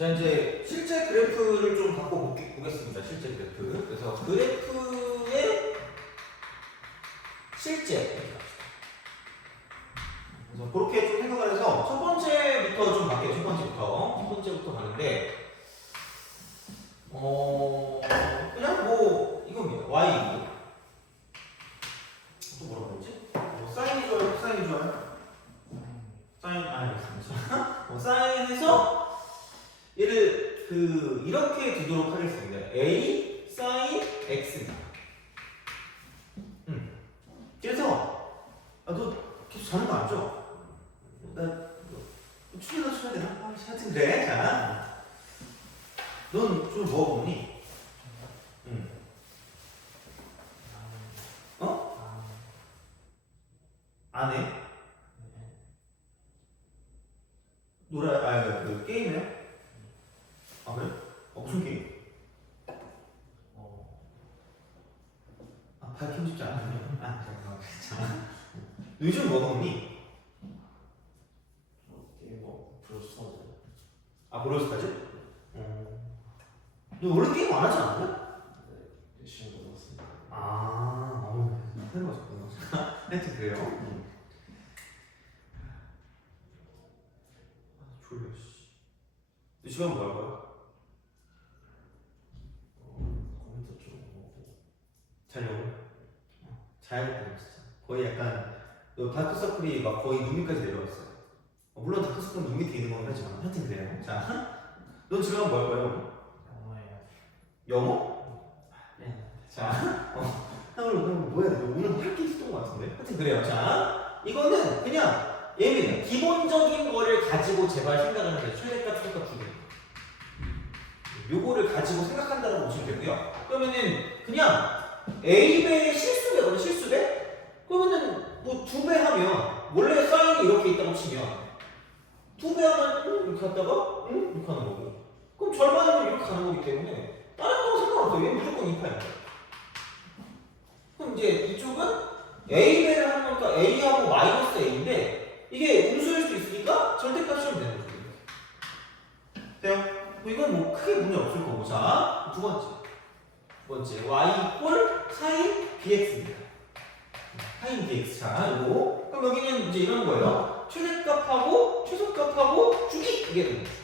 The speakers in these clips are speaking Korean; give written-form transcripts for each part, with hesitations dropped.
자, 이제 실제 그래프를 좀 갖고 보겠습니다. 실제 그래프. 그래서 그래프의 실제 이렇게 갑시다. 그래서 그렇게 좀 생각을 해서 첫 번째부터 좀 갈게요. 첫 번째부터 가는데 그냥 뭐 이겁니다. y 또 뭐라고 그러지? 사인이 좋아요? 코사인이 좋아요? 사인 알겠습니다. 사인에서 얘를 이렇게 두도록 하겠습니다. a 사인 x입니다. 그래서 너 계속 자는 거 알죠? 나 출연도 쳐야 되나? 하여튼 그래. 자, 넌 좀 뭐 먹니? 어? 안 해? 그 게임이요? 아 그래? 무슨 게임? 밝히고 싶지 않군요. 잠깐만. 요즘 뭐 먹니? 게임 브로스터즈. 브로스타즈? 너 원래 게임 안 하지 않았냐? 네, 열심히 놀았습니다. 새로 왔구나. 하여튼 그래요. 졸려 씨. 이 시간 뭐 할 거야? 컴퓨터 좀 보고. 자려고? 자야겠다 진짜. 거의 약간 너 다크서클이 막 거의 눈 밑까지 내려왔어요. 물론 다크서클은 눈 밑에 있는 건 하지만 하여튼 그래요. 자, 넌 지금 뭐 할 거야? 영어예요. 영어? 네. 자, 그럼 뭐야? 오늘 할 게 있었던 것 같은데? 하여튼 그래요. 자, 이거는 그냥 예민해. 기본적인 거를 가지고 제발 생각을 하세요. 최대값, 최대값 주기. 요거를 가지고 생각한다고 보시면 되고요. 그러면은 그냥 A배의 실수배거든, 실수배? 그러면은 뭐 2배 하면 원래 사인이 이렇게 있다고 치면 2배 하면 이렇게 갔다가 이렇게 하는 거고, 그럼 절반이면 이렇게 가는 거기 때문에 다른 건 상관없어요. 얘 무조건 2파예요. 그럼 이제 이쪽은 A배를 하는 거니까 A하고 마이너스 A인데 이게 음수일 수도 있으니까 절대값 시면 되는 거죠. 돼요? 이건 뭐 크게 문제 없을 거고. 자, 두 번째 y 이꼴 사인 bx입니다. 사인 bx. 자, 이거 그럼 여기는 이제 이런 거예요. 최대값하고 최소값하고 주기 이게 되는 거죠.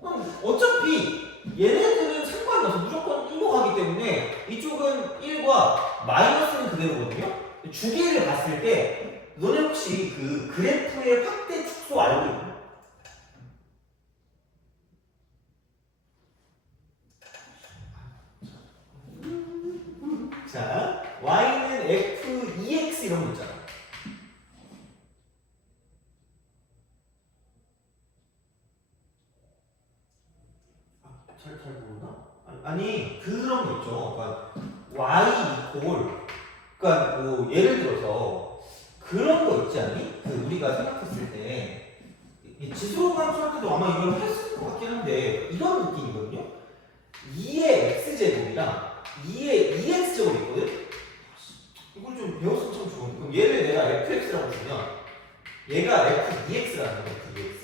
그럼 어차피 얘네들은 상관이 없어. 무조건 1로 가기 때문에 이쪽은 1과 마이너스는 그대로거든요. 주기를 봤을 때 너네 혹시 그 그래프의 확대 축소 알고 있나요? 자, y는 f2x 이런 거 있잖아. 잘 모르나? 아니, 그런 거 있죠. 그러니까 y 이꼴, 그러니까 뭐 예를 들어서 그런 거 있지 않니? 우리가 생각했을 때 지수함수 할 때도 아마 이걸 했을 것 같긴 한데 이런 느낌이거든요. 2의 x제곱이랑 2의 2x제곱이 있거든? 이걸 좀 배웠으면 참 좋은데. 그럼 얘를 내가 fx라고 주면 얘가 f2x라는 거야, f2x.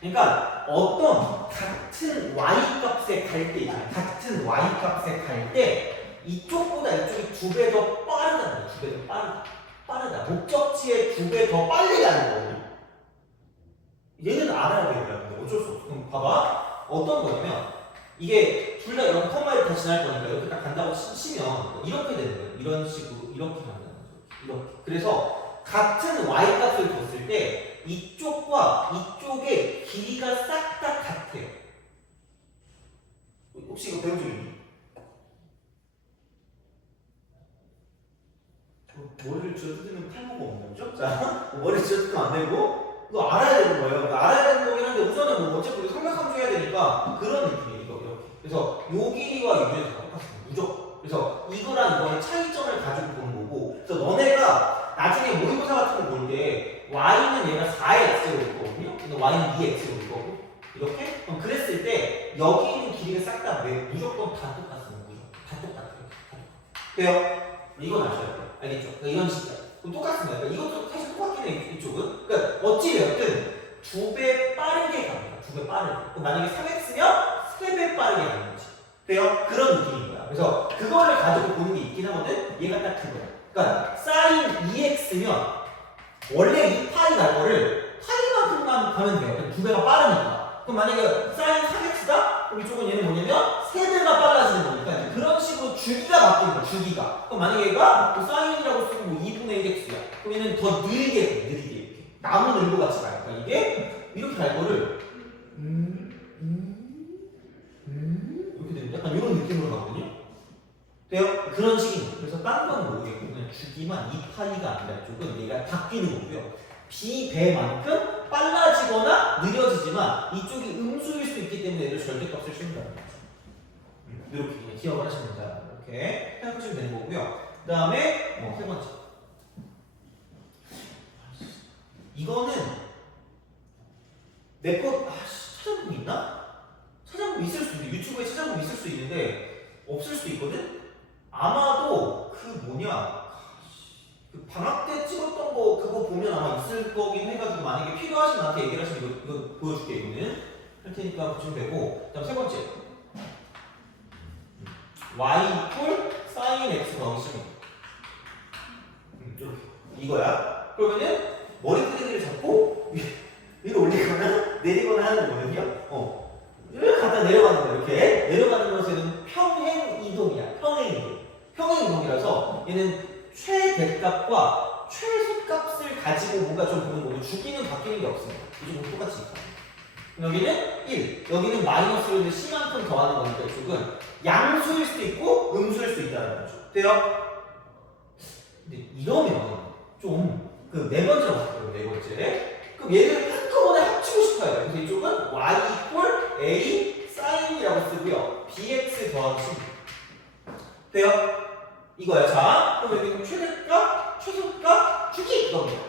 그러니까 어떤 같은 y 값에 갈 때 있잖아. 같은 y 값에 갈 때 이쪽보다 이쪽이 2배 더 빠르다는 거야. 2배 더 빠르다. 목적지에 2배 더 빨리 가는 거거든요. 얘는 알아야 되더라고요. 어쩔 수 없어. 그럼 봐봐. 어떤 거냐면 이게 둘 다 이런 컴마를 다 지날 거니까 이렇게 딱 간다고 치면 이렇게 되는 거예요. 이런 식으로 이렇게 간다는 거죠. 이렇게. 그래서 같은 y 값을 뒀을 때 이쪽과 이쪽의 길이가 싹 다 같아요. 혹시 이거 배운 적 있니? 머리를 쥐어뜯으면 탈모가 없는 거죠? 자, 머리를 쥐어뜯으면 안 되고 이거 알아야 되는 거예요. 그러니까 알아야 되는 거긴 한데 우선은 뭐 어차피 삼각함수 해야 되니까 그런 느낌이에요. 이렇게. 그래서 요 길이와 요 길이가 다 똑같습니다. 무조건. 그래서 이거랑 이거의 차이점을 가지고 보는 거고, 그래서 너네가 나중에 모의고사 같은 거 볼 때 y는 얘가 4의 x제곱일 거거든요. 근데 y는 2의 x제곱일 거고 이렇게? 그럼 그랬을 때 여기 있는 길이가 싹 다 무조건 다 똑같습니다. 무조건 다 똑같아요. 돼요? 이건 아셔야 돼요. 알겠죠? 그러니까 이런 식이야. 그럼 똑같습니다. 그러니까 이것도 사실 똑같긴 해, 이쪽은. 그러니까 어찌되었든 2배 빠르게 갑니다. 2배 빠르게. 그럼 만약에 3x면 3배 빠르게 가는 거지. 돼요? 그런 느낌인 거야. 그래서 그거를 가지고 보는 게 있긴 하거든. 얘가 딱 그거야. 그러니까 sin 2x면 원래 이 파이 갈 거를 파이만큼만 가면 돼요. 그러니까 2배가 빠르니까. 그럼 만약에 sin 3x다? 그럼 이쪽은 얘는 뭐냐면 3배가 빨라지는 거니까 이제 그런 식으로 주기가 바뀌는 거야. 주기가. 그럼 만약에 얘가 뭐 sin이라고 쓰고 뭐 2분의 1x야. 그럼 얘는 더 느리게 돼. 느리게 이렇게. 나무 늘고 같이 가요. 그러니까 이게 이렇게 갈 거를 이렇게 되는 약간 이런 느낌으로 가거든요. 돼요? 그런 식입니다. 그래서 다른 건 모르겠고 그냥 주기만 이 파이가 아니라 이쪽은 얘가 바뀌는 거고요. b배만큼 빨라지거나 느려지지만 이쪽이 음수일 수 있기 때문에 얘도 절대값을 씌운다는 거죠. 이렇게 그냥 기억을 하시면 된다. 이렇게 생각하시면 되는 거고요. 그 다음에 세 번째. 이거는 내거 찾아보고 있나? 찾아보고 있을 수도 있는데 유튜브에 찾아보고 있을 수 있는데 없을 수도 있거든? 아마도 그 방학 때 찍었던 거 그거 보면 아마 있을 거긴 해가지고 만약에 필요하시면 나한테 얘기를 하시면 이거 보여줄게. 이거는 할 테니까 보시면 되고. 그 다음 세 번째 y equal sin x 넣으시면 이거야. 그러면은 머리끄댕이를 잡고 위로 올리거나 내리거나 하는 거거든요. 이렇게 갖다 내려가는 거야. 이렇게 내려가는 것은 평행 이동이야. 평행 이동. 평행 이동이라서 얘는 최대값과 최소값을 가지고 뭔가 좀 보는 거고 주기는 바뀌는 게 없습니다. 이쪽은 똑같이 있다. 여기는 1, 여기는 마이너스로 C만큼 더하는 거니까 이쪽은 양수일 수도 있고 음수일 수도 있다는 거죠. 돼요? 근데 이러면 좀 그 네 번째로 갈게요. 네 번째. 그럼 얘를 한꺼번에 합치고 싶어요. 그래서 이쪽은 y equal a sin이라고 쓰고요. bx 더하기 10. 돼요? 이거야. 자, 그럼 여기는 최대값, 최소값, 주기 이겁니다.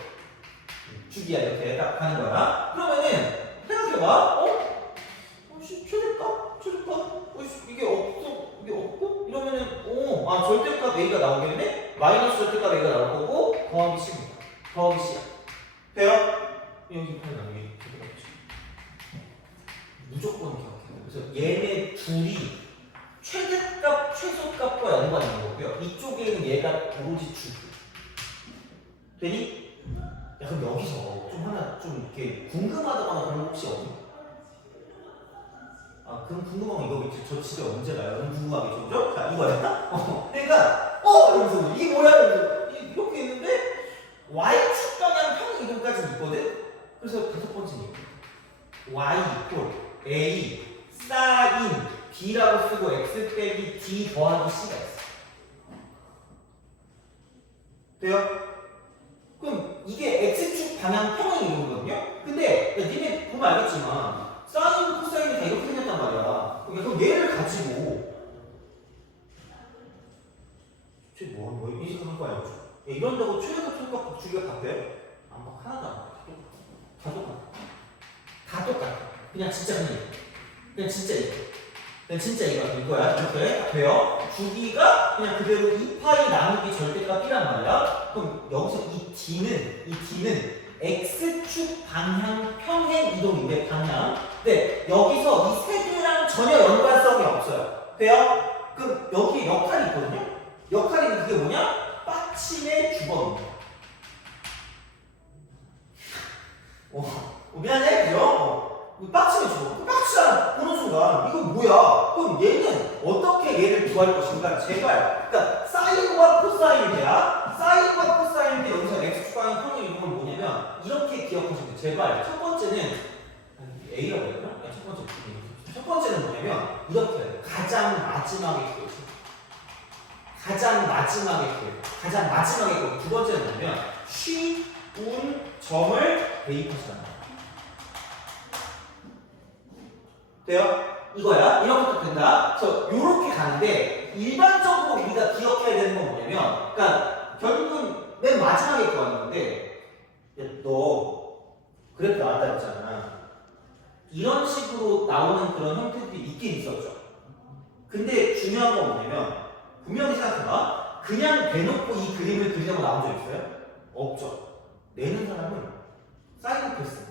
주기야 이렇게 딱 하는 거야. 그러면은 생각해봐. 최대값, 최소값, 이게 없어, 이게 없고 이러면은 절대값 a가 나오겠네. 마이너스 절대값 a가 나올 거고 더하기 10입니다. 더하기 c야. 돼요? 여기 팔 나오기 무조건 기억해요. 그래서 얘네 둘이 최대값, 최소값과 연관이 있는 거고요. 이쪽에는 얘가 오로지 주기. 되니? 야, 그럼 여기서 좀 하나 좀 이렇게 궁금하다거나 그런 거 혹시 없니? 그럼 궁금한 거 이거 저 집에 언제 가요? 너무 궁금하게 좀 자, 이거야? 그러니까 이러면서 이게 뭐야? 이렇게 있는데 y축 방향 평 이동까지 있거든? 그래서 다섯 번째 y equal a sin b라고 쓰고 x 빼기 d 더하기 c가 있어. 돼요? 그럼 이게 x축 방향 평행 이동이거든요? 근데 니네 보면 알겠지만 사인, 코사인이 다 이렇게 생겼단 말이야. 그럼 얘를 가지고 뭐 인식하는 거야? 이런다고 최대값, 최소값 주기가 바뀌어요? 하나도 안 바뀌어. 다 똑같아. 다 똑같아. 그냥 진짜 그냥 진짜 이거. 그냥 진짜 이거야. 이렇게 돼요. 주기가 그냥 그대로 2파이 나누기 절대값이란 말이야. 그럼 여기서 이 D는 X축 방향 평행 이동인데 방향. 근데 여기서 이 세 개랑 전혀 연관성이 없어요. 돼요? 그럼 여기 역할이 있거든요. 역할이 그게 뭐냐? 빠침의 주범입니다. 미안해, 그죠? 빠침의 주범. 빠치잖아. 보는 순간 이거 뭐야? 그럼 얘는 어떻게 얘를 구할 것인가? 제발. 그러니까 사인과 코사인이야. 사인과 코사인인데 여기서 x축 방향 평행 이동은 뭐냐면 이렇게 기억하시면 돼요. 제발. 첫 번째는 A라고 해야 되나? 첫 번째는 뭐냐면 이렇게 해야 돼요. 가장 마지막에 기억. 가장 마지막에 기억. 두 번째는 뭐냐면 쉬운 점을 대입하시라는 거예요. 돼요? 이거야. 이런 것도 된다. 그래서 이렇게 가는데 일반적으로 우리가 기억해야 되는 건 뭐냐면, 그러니까 결국은 맨 마지막에 구하는 건데, 너 그래프 나왔다 했잖아. 이런 식으로 나오는 그런 형태들이 있긴 있었죠. 근데 중요한 건 뭐냐면 분명히 생각해봐. 그냥 대놓고 이 그림을 그리려고 나온 적 있어요? 없죠. 내는 사람은 사이코패스입니다.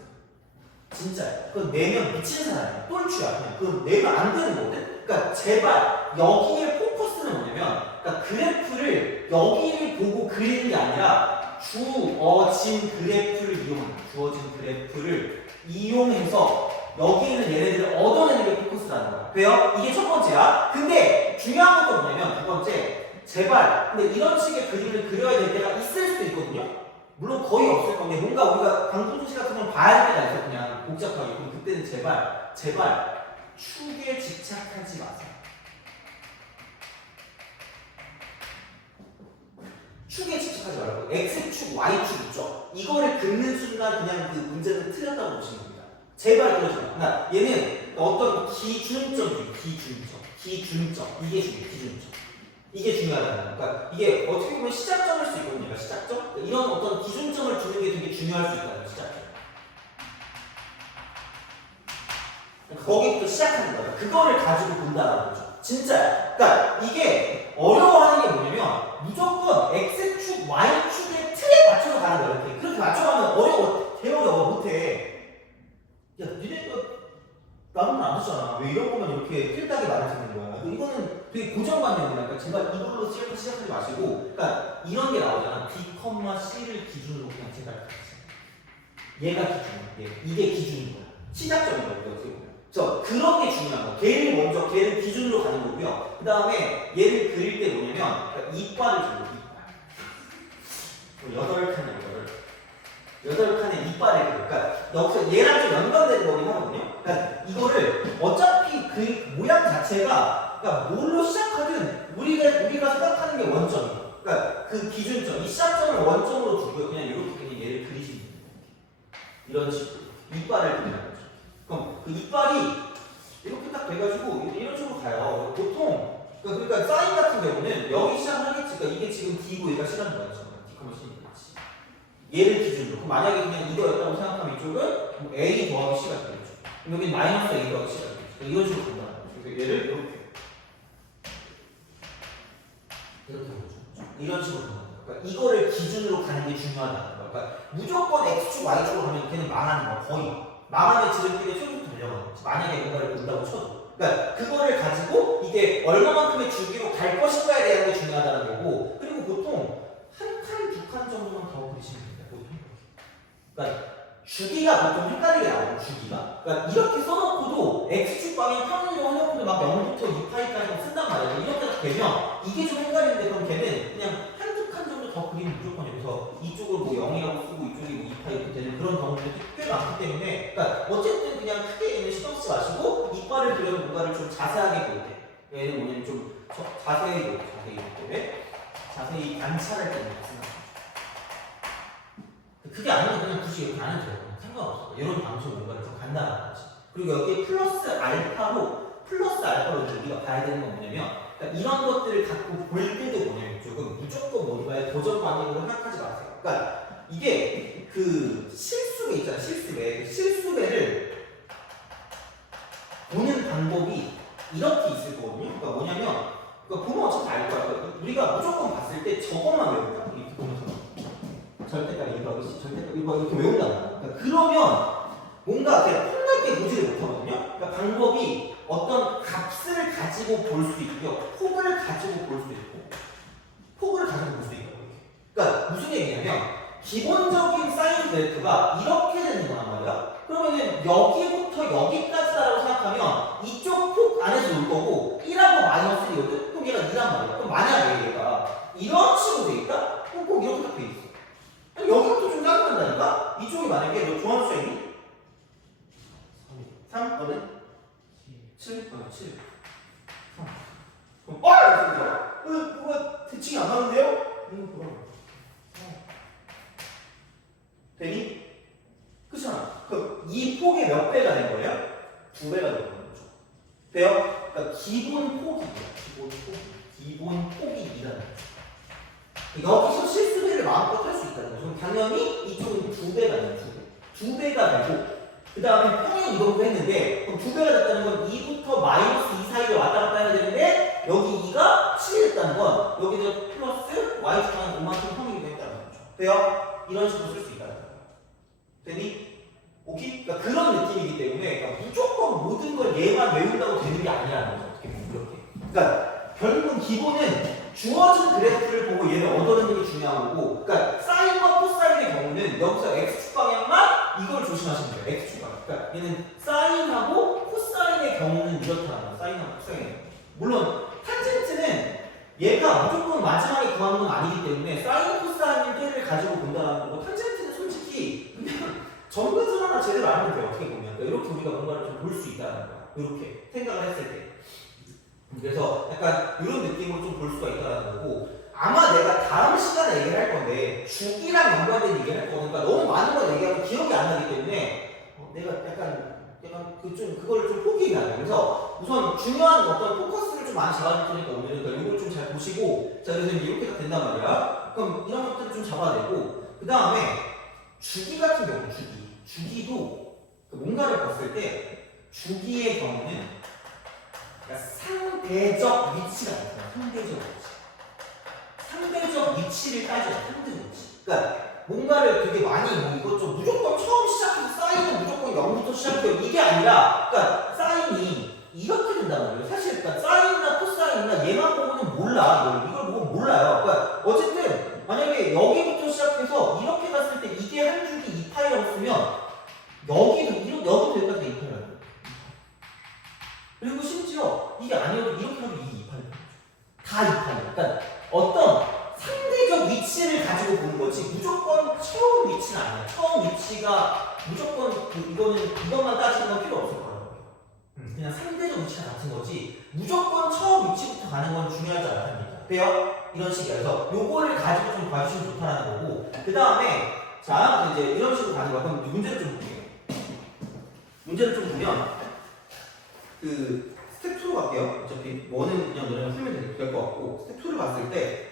진짜야. 그건 내면 미치는 사람이야. 똘추야. 그냥 그건 내면 안 되는 거거든. 그러니까 제발 여기에 포커스는 뭐냐면, 그러니까 그래프를 여기를 보고 그리는 게 아니라 주어진 그래프를 이용한다. 주어진 그래프를 이용해서 여기 있는 얘네들을 얻어내는 게 포커스라는 거야. 왜요? 이게 첫 번째야. 근데 중요한 것도 뭐냐면 두 번째, 제발 근데 이런 식의 그림을 그려야 될 때가 있을 수도 있거든요. 물론 거의 없을 건데 뭔가 우리가 방송시 같은 건 봐야 할 때가 있어. 그냥 복잡하게. 그럼 그때는 제발 축에 집착하지 마세요. 축에 집착하지 말고 X축, Y축 있죠? 이거를 긋는 순간 그냥 그 문제는 틀렸다고 보시면 됩니다. 제발 그러지 마. 그러니까 얘는 어떤 기준점, 이게 중요해, 기준점. 이게 중요하다는 거야. 그러니까 이게 어떻게 보면 시작점일 수 있거든요. 시작점? 그러니까 이런 어떤 기준점을 두는 게 되게 중요할 수 있다는 거야, 시작점. 그러니까 거기부터 시작하는 거야. 그거를 가지고 본다라는 거죠. 진짜야. 그러니까 이게 어려워하는 게 뭐냐면 무조건 X축, Y축의 틀에 맞춰서 가는 거야. 이렇게. 그렇게 맞춰가면 어려워. 개어려워. 못해. 야, 니네 나는 안 했잖아. 왜 이런 거만 이렇게 필다게 말을 듣는 거야? 이거는 되게 고정관념이야. 그러니까 제발 이걸로 시작하지 마시고, 그러니까 이런 게 나오잖아. B, C를 기준으로 그냥 제발 가르쳐. 얘가 기준이야. 이게 기준인 거야. 시작점인 거야. 어떻게 보면. 그런 게 중요한 거야. 걔를 기준으로 가는 거고요. 그 다음에 얘를 그릴 때 뭐냐면, 그러니까 이빨을 주고, 이빨. 8칸의 이빨을 그려. 그러니까 여기서 얘랑 좀 연관되는 거긴 하거든요. 그러니까 이거를 어차피 그 모양 자체가 그러니까 뭘로 시작하든 우리가 생각하는 게 원점이에요. 그러니까 그 기준점, 이 시작점을 원점으로 두고요. 그냥 이렇게 그냥 얘를 그리시면 돼요. 이런 식으로 이빨을 그리는 거죠. 그럼 그 이빨이 이렇게 딱 돼가지고 이런 식으로 가요. 보통 그러니까 사인 같은 경우는 여기 시작하겠지. 그러니까 이게 지금 D고 얘가 싫어하는 거야. 얘를 기준으로. 그럼 만약에 그냥 이거였다고 생각하면 이쪽은 뭐 A 더하기 C가 되겠죠. 그럼 여기 마이너스 A 더하기 C가 되겠죠. 이런 식으로 간다는 거죠. 그래서 얘를 이렇게 보죠. 이런 식으로 간다는 거예요. 그러니까 이거를 기준으로 가는 게 중요하다는 거예요. 그러니까 무조건 X축, Y축으로 가면 걔는 망하는 거야. 거의. 망하면 지름길에 초중부터 달려가는 거지. 만약에 뭔가를 본다고 쳐도. 그러니까 그거를 가지고 이게 얼마만큼의 주기로 갈 것인가에 대한 게 중요하다는 거고, 그리고 보통 한 칸, 두 칸 정도만 더 그리시면 됩니다. 그러니까 주기가 보통 헷갈리게 나오고 주기가. 그러니까 이렇게 써놓고도 X축 방향 평균으로 해놓고도 막 0부터 2파이까지 쓴단 말이야. 이렇게 되면 이게 좀 헷갈리는데 그럼 걔는 그냥 한두 칸 정도 더 그리면 무조건 여기서 이쪽을 뭐 0이라고 쓰고 이쪽이 뭐 2파 이렇게 되는 그런 경우들이 꽤 많기 때문에, 그러니까 어쨌든 그냥 크게 얘는 신경 쓰지 마시고 이빨을 그려서 뭔가를 좀 자세하게 볼 때, 얘는 뭐냐면 좀 자세히 볼 때, 자세히 관찰할 때 생각. 그게 아니면 그냥 굳이 이렇게 안 해도 돼요. 상관없어. 이런 방식 뭔가를 좀 간단한 거지. 그리고 여기에 플러스 알파로 우리가 봐야 되는 건 뭐냐면, 그러니까 이런 것들을 갖고 볼 때도 뭐냐면 조금 무조건 뭔가의 고정관념으로 생각하지 마세요. 그러니까 이게 그 실수배 있잖아요. 실수배를 보는 방법이 이렇게 있을 거거든요. 그러니까 뭐냐면, 그러니까 보면 어차피 알 거야. 그러니까 우리가 무조건 봤을 때 저것만 외울까? 이렇게 보면서. 절대값 이거 이렇게 외운다는 거야. 그러니까 그러면 뭔가 그냥 혼날 때 보지를 못하거든요. 그러니까 방법이 어떤 값을 가지고 볼 수도 있고요. 폭을 가지고 볼 수도 있고. 그러니까 무슨 얘기냐면 기본적인 사인 그래프가 이렇게 되는 거란 말이야. 그러면은 여기부터 여기까지다라고 생각하면 이쪽 폭 안에서 놀 거고 1하고 마이너스 1이거든? 그럼 얘가 2란 말이야. 그럼 만약에 얘가 이런 식으로 돼 있다? 그럼 꼭 이렇게 딱 돼 있어. 여기부터 좀 짜증난다니까? 이쪽이 만약에 너 좋아하는 수 있니? 3? 너는? 7? 7. 3. 그럼 이랬어. 뭐가 대칭이 안 맞는데요? 그럼. 되니? 그렇잖아. 그럼 이 폭의 몇 배가 된 거예요? 2배가 된 거죠. 돼요? 그러니까 기본 폭이 이라는 거죠. 여기서 실수배를 마음껏 할 수 있다는 거죠. 그럼 당연히 이쪽은 2배가 돼요. 2배가 되고, 그 다음에 평행 이동도 했는데, 그럼 2배가 됐다는 건 2부터 마이너스 2 사이를 왔다 갔다 해야 되는데, 여기 2가 7이 됐다는 건 여기서 플러스 y축하는 5만큼 평행이 됐다는 거죠. 돼요? 이런 식으로 쓸 수 있다는 거예요. 되니? 오케이? 그러니까 그런 느낌이기 때문에 그러니까 무조건 모든 걸 얘만 외운다고 되는 게 아니라는 거죠. 어떻게 보면 이렇게. 그러니까 결국은 기본은 주어진 그래프를 보고 얘를 얻어내는 게 중요한 거고, 그러니까 사인과 코사인의 경우는 여기서 x축 방향만 이걸 조심하시면 돼요. x축 방향. 그러니까 얘는 사인하고 코사인의 경우는 이렇다는 거예요. 사인하고 코사인의 경우. 물론 탄젠트는 얘가 무조건 마지막에 구하는 건 아니기 때문에 사인 코사인을 가지고 본다는 거고, 탄젠트는 솔직히 그냥 점근선 하나 제대로 알면 돼요. 어떻게 보면. 그러니까 이렇게 우리가 뭔가를 좀 볼 수 있다는 거야. 이렇게 생각을 했을 때. 그래서 약간 이런 느낌으로 좀 볼 수가 있다는 거고, 아마 내가 다음 시간에 얘기를 할 건데 주기랑 연관된 얘기를 할 거니까 너무 많은 걸 얘기하면 기억이 안 나기 때문에 내가 약간 그걸 좀 포기해야 돼요. 그래서 우선 중요한 어떤 포커스를 좀 많이 잡아줄 테니까 오늘은 그러니까 이걸 좀 잘 보시고, 자 그래서 이제 이렇게 된단 말이야. 그럼 이런 것들을 좀 잡아내고, 그 다음에 주기 같은 경우 주기도 뭔가를 봤을 때 주기의 경우는 그러니까 상대적 위치가 있어요. 상대적 위치를 따져요. 상대적 위치. 그러니까 뭔가를 되게 많이 이것저것 무조건 처음 시작해서 사인은 무조건 0부터 시작해요. 이게 아니라 그러니까 사인이 이렇게 된단 말이에요. 사실 그러니까 사인이나 코사인이나 얘만 보고는 몰라. 이걸 보고 몰라요. 그러니까 어쨌든 만약에 여기부터 시작해서 이렇게 갔을 때 이게 한 줄기 2파이라고 쓰면 여기도 여기까지 2파이라고. 그리고 심지어 이게 아니어도 이렇게 하면 이게 2파이. 다 2파이. 그러니까 어떤 상대적 위치를 가지고 보는 거지 무조건 처음 위치는 아니야. 처음 위치가 무조건 이것만 따지는 건 필요 없을 거라고. 그냥 상대적 위치가 같은 거지 무조건 처음 위치부터 가는 건 중요하지 않답니다. 돼요? 이런 식이야. 그래서 요거를 가지고 좀 봐주시면 좋다는 거고, 그 다음에 자 이제 이런 식으로 가는 거야. 그럼 문제를 좀 볼게요. 문제를 좀 보면 그 스텝 2로 갈게요. 어차피 1은 그냥 너네가 풀면 될 것 같고, 스텝 2를 봤을 때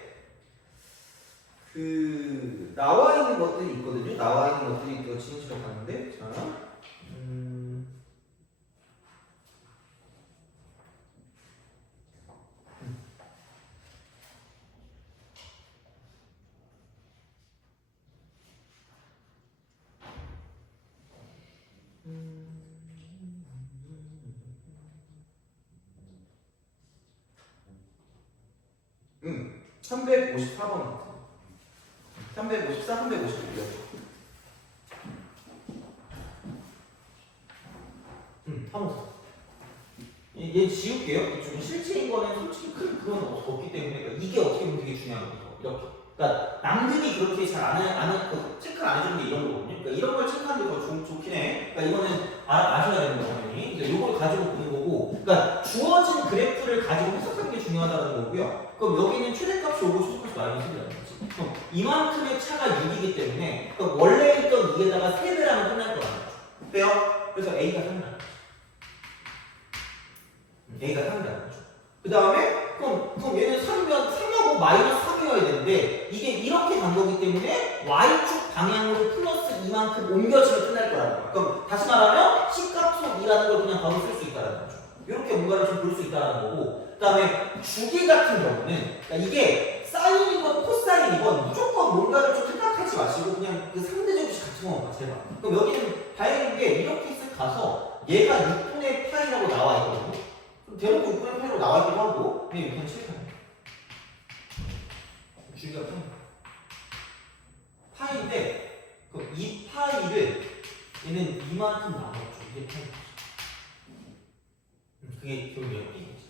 그 나와 있는 것들이 있거든요. 나와 있는 것들이 내가 지금 봤는데, 자, 음, 354번 같은. 354, 355. 한번 얘 지울게요. 이쪽은 실체인 거는 솔직히 큰 그건 없기 때문에, 그러니까 이게 어떻게 보면 되게 중요한 거죠. 이렇게. 그러니까 남들이 그렇게 잘 체크를 안 해주는 게 이런 거거든요. 그러니까 이런 걸 체크하는 게 더 좋긴 해. 그러니까 이거는 아셔야 되는 거 당연히. 그러니까 이걸 가지고 보는 거고, 그러니까 주어진 그래프를 가지고 해석하는 게 중요하다는 거고요. 그럼 여기는 최대값이 오고 최소값이 마이너스 1이라는 거지. 그럼 이만큼의 차가 6이기 때문에 그러니까 원래 있던 2에다가 3배라면 끝날 거라는 거죠. 돼요? 그래서 A가 3이라는 거죠. A가 3이라는 거죠. 그 다음에 그럼 얘는 3이면 3하고 마이너스 3이어야 되는데 이게 이렇게 간 거기 때문에 Y축 방향으로 플러스 이만큼 옮겨지면 끝날 거라는 거야. 그럼 다시 말하면 C값으로 2라는 걸 그냥 바로 쓸 수 있다는 거죠. 이렇게 뭔가를 좀 볼 수 있다는 거고, 그 다음에 주기 같은 경우는 그러니까 이게 사인이건 코사인이건 무조건 뭔가를 좀 생각하지 마시고 그냥 그 상대적 위치 같은 것만 봐, 제발. 그럼 여기는 다행인 게 이렇게 쓱 가서 얘가 6분의 파이라고 나와 있거든요. 대놓고 6분의 파이로 나와 있기도 하고, 그냥 6분의 7파이. 주기가 파이인데, 그럼 이 파이를 얘는 이만큼 나눴죠. 이게 파이. 그게 결국에 B겠지.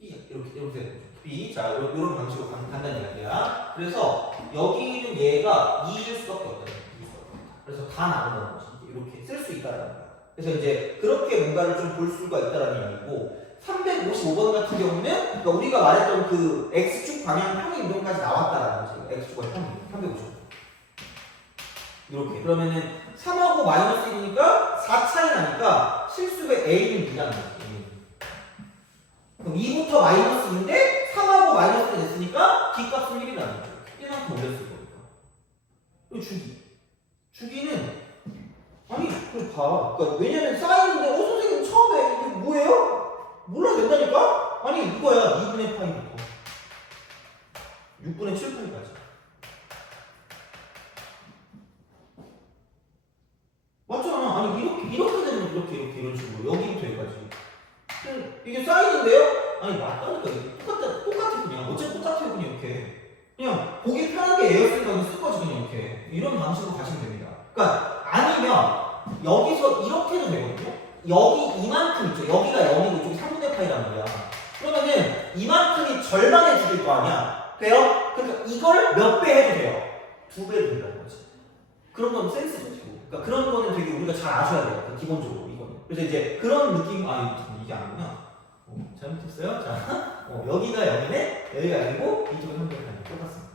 B야. 이렇게 되는 거죠. B. 자, 이런 방식으로 간단히 이야기야. 그래서 여기는 얘가 2일 수밖에 없다. 그래서 다 나눈다는 거지. 이렇게 쓸 수 있다는 거야. 그래서 이제 그렇게 뭔가를 좀 볼 수가 있다는 얘기고, 355번 같은 경우는 그러니까 우리가 말했던 그 x축 방향 평행 이동까지 나왔다라는 거지. x축과 평행 355. 이렇게. 그러면은 3하고 마이너스 1이니까 4 차이 나니까 실수의 a는 2라는 거지. 그럼 2부터 마이너스 2인데 3하고 마이너스 1 냈으니까 d값은 1이라는 거죠. 1만큼 올렸을 거니까. 이 주기는 아니, 그걸 봐. 그러니까 왜냐면 사인인데, 선생님 처음에 이게 뭐예요? 몰라도 된다니까? 아니, 이거야. 2분의 파이부터 6분의 7파이까지. 틀렸는데요? 아니 맞다니까. 똑같아 그냥. 어차피 똑같아요 그냥 이렇게. 그냥 보기 편하게 에어스니까 그냥 쓸 거지 그냥 이렇게. 이런 방식으로 가시면 됩니다. 그러니까 아니면 여기서 이렇게 해도 되거든요. 여기 이만큼 있죠. 여기가 0이고 이쪽이 3분의 파이란 말이야. 그러면은 이만큼이 절반의 줄일 거 아니야. 돼요? 그러니까 이걸 몇 배 해도 돼요? 2배 된다는 거지. 그런 건 센스죠 지금. 그러니까 그런 거는 되게 우리가 잘 아셔야 돼요. 기본적으로 이거는. 그래서 이제 그런 느낌, 이게 아니구나. 잘못했어요. 자, 여기가 0이네, 여기가 0이고 이쪽은 3분의 파이 똑같습니다.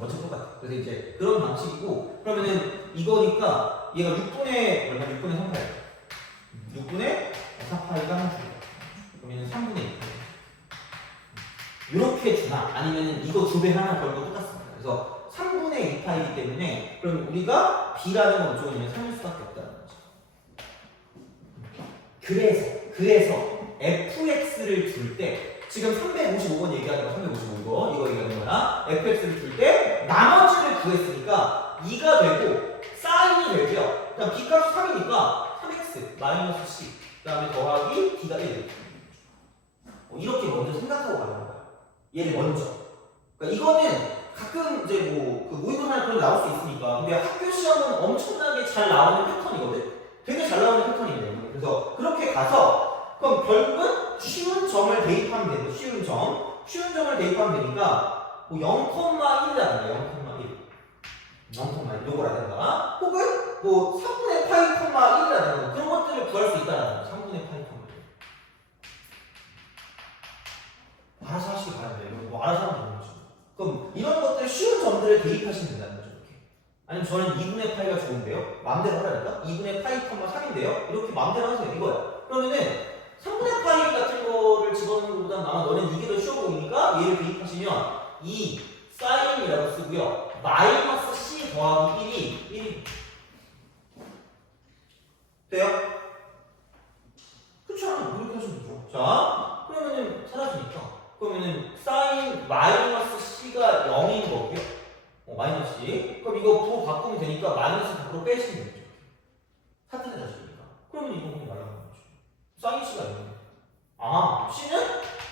어차피 똑같아. 그래서 이제 그런 방식이고, 그러면은 이거니까 얘가 6분의 얼마? 6분의 3파이. 6분의 4파이가 한 줄이야. 그러면 3분의 2파이. 이렇게 주나? 아니면 이거 2배 하나 걸고 똑같습니다. 그래서 3분의 2파이기 때문에 그럼 우리가 B라는 건 무조건 3일 수밖에 없다는 거죠. 그래서 fx를 줄 때 지금 355번 얘기하는 거 355번 이거 얘기하는 거야. fx를 줄 때 나머지를 구했으니까 2가 되고 사인이 되고요. 그다음 b값이 3이니까 3x 마이너스 c 그다음에 더하기 d가 1. 이렇게 먼저 생각하고 가는 거야. 얘를 먼저. 그러니까 이거는 가끔 이제 그 모의고사나 그런 게 나올 수 있으니까. 근데 학교 시험은 엄청나게 잘 나오는 패턴이거든. 되게 잘 나오는 패턴이에요. 그래서 그렇게 가서 그럼 결국은 쉬운 점을 대입하면 되고 쉬운 점을 대입하면 되니까 뭐 0,1이라든가 0,1 요거라든가 혹은 뭐 3분의 파이, 1이라든가 그런 것들을 구할 수 있다라는 거. 3분의 파이, 1. 알아서 하시기 바랍니다. 이거 뭐 알아서 하면 되는 거죠. 그럼 이런 것들 쉬운 점들을 대입하시면 된다는 거죠. 이렇게. 아니면 저는 2분의 파이가 좋은데요. 마음대로 하라니까. 2분의 파이, 3인데요. 이렇게 마음대로 하세요. 이거야. 그러면은 3분의 파이 같은 거를 집어넣는 것보다 아마 너는 이게 더 쉬워 보이니까 얘를 대입하시면 2 사인이라고 쓰고요. 마이너스 c 더하기 1이 돼요? 그쵸? 이렇게 하시면 되죠. 자, 그러면은 사라지니까. 그러면은 사인 마이너스 c가 0인 거고요. 마이너스 c. 그럼 이거 부호 바꾸면 되니까 마이너스 밖으로 빼시면 되죠. 사탄의 자식이니까. 그러면 이거 그냥 날아가는 거죠. 사인 c가 0이네. c는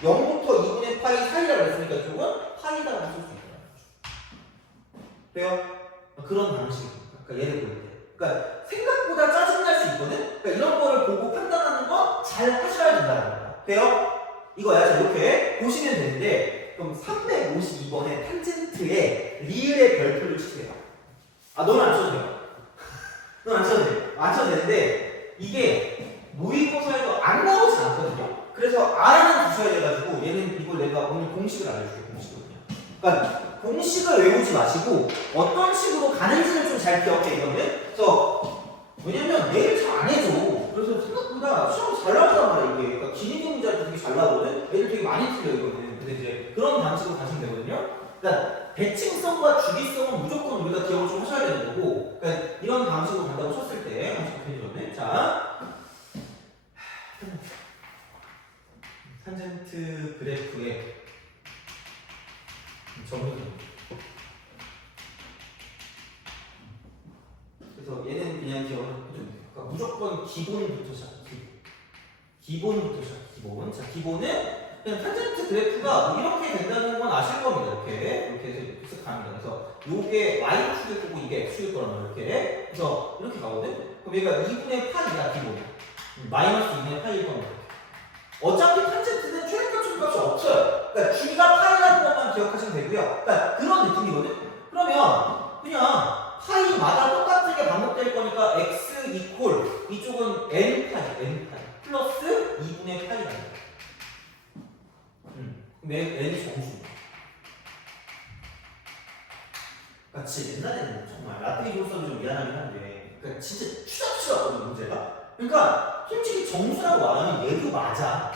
0부터 2분의 파이 사이라고 했으니까 이쪽은 파이다라고 쓸 수 있다는 거죠. 돼요? 그런 방식입니다. 그러니까 얘를 볼 때. 그러니까 생각보다 짜증날 수 있거든? 그러니까 이런 거를 보고 판단하는 거 잘 하셔야 된다는 거야. 돼요? 이거야. 자, 이렇게 보시면 되는데, 그럼 352번에 탄젠트에 리을의 별표를 치세요. 너는 안 쳐도 돼요. 넌 안 쳐도 돼. 안 쳐도 되는데, 이게 모의고사에도 안 나오진 않거든요. 그래서 R은 두셔야 돼가지고, 얘는 이걸 내가 오늘 공식을 알려줄게요. 공식을 그냥. 그러니까 공식을 외우지 마시고, 어떤 식으로 가는지를 좀 잘 기억해, 이거는. 그래서, 왜냐면 얘를 잘 안 해줘. 그래서 생각보다 시험이 잘 나온단 말이야, 이게. 그러니까 기니기 문제도 되게 잘 나오거든? 애들 되게 많이 틀려, 이거는. 근데 이제 그런 방식으로 가시면 되거든요. 그러니까 대칭성과 주기성은 무조건 우리가 기억을 좀 하셔야 되는 거고, 그러니까 이런 방식으로 간다고 쳤을 때, 방식 자, 탄젠트 그래프의 정의입니다. 그래서 얘는 그냥 기억을 해주면 돼요. 그러니까 무조건 기본부터 시작. 기본부터 시작. 자, 기본은 그냥 탄젠트 그래프가 뭐 이렇게 된다는 건 아실 겁니다. 이렇게 해서 이렇게 쓱 갑니다. 그래서 요게 y축일 거고 이게 x축일 거란 말이에요. 이렇게. 그래서 이렇게 가거든. 그럼 얘가 2분의 파이야 기본. 마이너스 2분의 파이일 겁니다. 어차피 탄젠트는 최대값 최소값이 없어요. 그러니까 g가 파이라는 것만 기억하시면 되고요. 그러니까 그런 느낌이거든. 그러면 그냥 파이마다 똑같게 반복될 거니까 x 이퀄 이쪽은 n 파이 플러스 2분의 파이라는 거야. n이 정수입니다. 같이 옛날에는 정말 라떼 교수도 좀 미안하긴 한데, 그러니까 진짜 추잡추잡거든 문제가. 그러니까 솔직히 정수라고 말하면 얘도 맞아.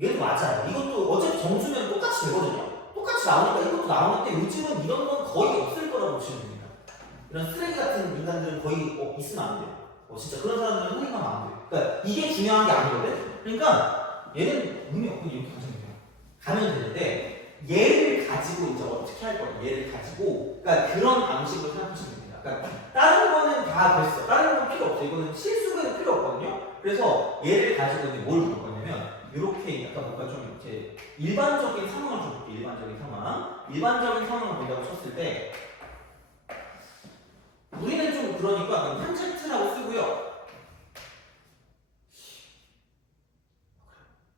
얘도 맞아요. 이것도 어차피 정수면 똑같이 되거든요. 똑같이 나오니까 이것도 나오는데 요즘은 이런 건 거의 없을 거라고 보시면 됩니다. 이런 쓰레기 같은 인간들은 거의 있으면 안 돼요. 진짜 그런 사람들은 선생님하면 안 돼요. 그러니까 이게 중요한 게 아니거든. 그러니까 얘는 의미 없고 이렇게 가시면 돼요. 가면 되는데 얘를 가지고 이제 어떻게 할 거예요? 얘를 가지고 그러니까 그런 방식으로 생각하시면 됩니다. 그러니까 다른 거는 다 됐어. 다른 건 필요 없어. 이거는 실수는 필요 없거든요. 그래서 얘를 가지고 이제 뭘 볼 거냐면 이렇게 약간 뭔가 좀 이제 일반적인 상황을 좀 볼게요. 일반적인 상황을 본다고 쳤을 때 우리는 좀 그러니까 탄젠트라고 쓰고요.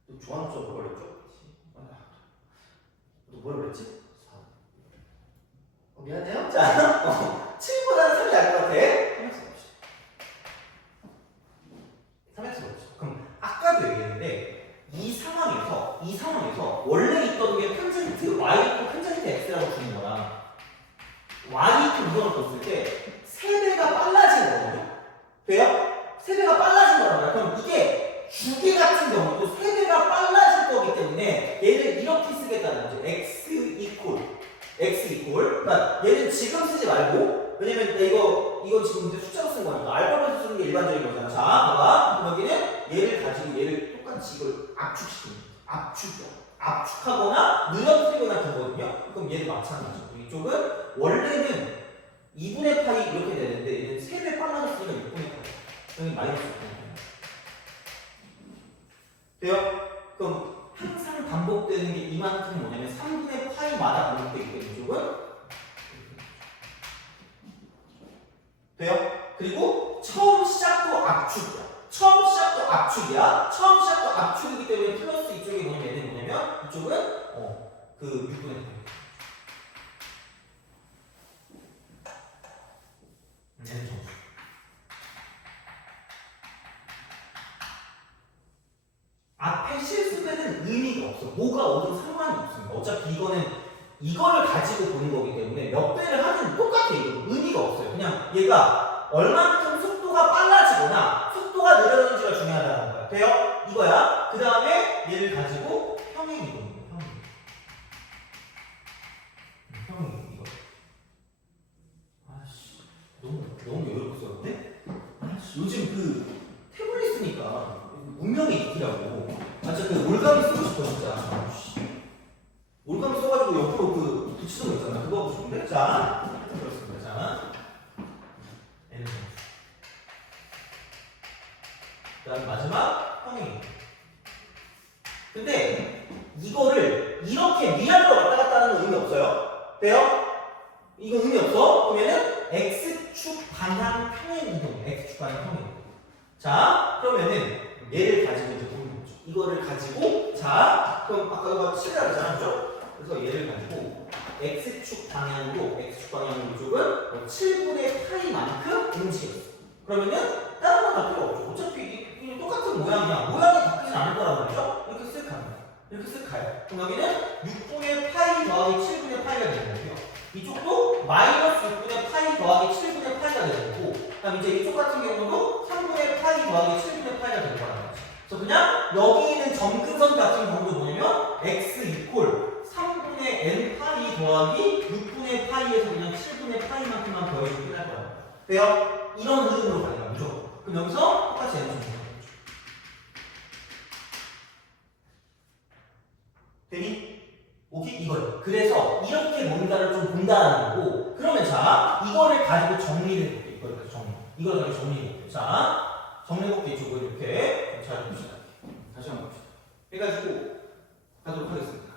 너 좋아하는 수업 뭐 그랬죠? 너 뭐라 그랬지? 미안해요. 자, 7보다는 3이 나을 것 같아. 3x 봅시다. 3x 봅시다. 그럼 아까도 얘기했는데 이 상황에서 원래 있던 게 탄젠트 y 또 탄젠트 x라고 주는 거랑 y 또 이거를 뒀을 때 세배가 빨라진 거거든요. 돼요? 세배가 빨라진 거란 말이야. 그럼 이게 주기 같은 경우도 세배가 빨라질 거기 때문에 얘를 이렇게 쓰겠다는 거죠. x 이퀄. 그러니까 얘는 지금 쓰지 말고 왜냐면 이거 지금 이제 숫자로 쓴 거니까 알파벳으로 쓰는 게 일반적인 거잖아. 자, 봐봐. 여기는 얘를 가지고 얘를 똑같이 이걸 압축하거나 늘어뜨리거나 되거든요. 그럼 얘도 마찬가지죠. 이쪽은 원래는 2분의 파이 이렇게 되는데 얘는 3배 빨라졌으니까 6분의 파이. 여기 마이너스 6분의 파이. 돼요? 그럼 항상 반복되는 게 이만큼 뭐냐면 3분의 파이마다 반복되기 때문에 이쪽은 돼요? 그리고 처음 시작도 압축이야. 처음 시작도 압축이기 때문에 플러스 이쪽에 뭐냐면 얘는 뭐냐면 이쪽은 그 6분의 파이. 얘는 정수. 앞에 실수되는 의미가 없어. 뭐가 오든 상관이 없습니다. 어차피 이거를 가지고 보는 거기 때문에 몇 배를 하든 똑같아. 이거 의미가 없어요. 그냥 얘가 얼만큼 속도가 빨라지거나 속도가 느려지는지가 중요하다는 거야. 돼요? 이거야. 그 다음에 얘를 가지고 평행이동이에요. 평행 이거. 아씨, 너무 여유롭게 썼는데? 아씨, 요즘 그 태블릿 쓰니까 문명의 기기라고. 아 진짜 그 올가미 쓰고 싶어 진짜. 올가미 써가지고 옆으로 그 붙이는 거 있잖아. 그거 하고 싶은데. 자, 그렇습니다. 자, N은 그다음 마지막 평행. 근데 이거를 이렇게 위아래로 왔다 갔다 하는 건 의미 없어요. 돼요? 이건 의미 없어. 그러면은 x축 방향 평행 이동. x축 방향 평행 이동. 자, 그러면은 얘를 가지고 이제 보는 거죠. 이거를 가지고 자, 그럼 아까 이거 7이라고 했잖아, 그죠? 그래서 얘를 가지고 x축 방향으로 이쪽은 7분의 파이만큼 움직였어. 그러면은 다른 건 다 필요 없죠. 어차피 이 똑같은 모양이야. 모양이 바뀌진 않을 거란 말이죠. 이렇게 쓱 가요. 그럼 여기는 6분의 파이 더하기 7분의 파이가 되는 거고요. 이쪽도 마이너스 6분의 파이 더하기 7분의 파이가 되는 거고, 그다음 이제 이쪽 같은 경우도 3분의 파이 더하기 7분의 파이가 되는 거란 말이죠. 그래서 그냥 여기 있는 점근선 같은 경우도 뭐냐면 x 이퀄 3분의 n 파이 더하기 6분의 파이에서 그냥 7분의 파이만큼만 더해주면 끝날 거란 말이에요. 돼요? 이런 흐름으로 가는 거죠. 그럼 여기서 똑같이 n을 좀 보는 거죠. 되니? 오케이? 이거예요. 그래서 이렇게 뭔가를 좀 본다는 거고, 그러면 자, 이거를 가지고 정리를 해볼게요. 이걸 가지고 정리해볼게요. 자, 정리해볼게요. 이쪽을 이렇게 잘 봅시다. 다시 한번 봅시다. 해가지고 가도록 하겠습니다.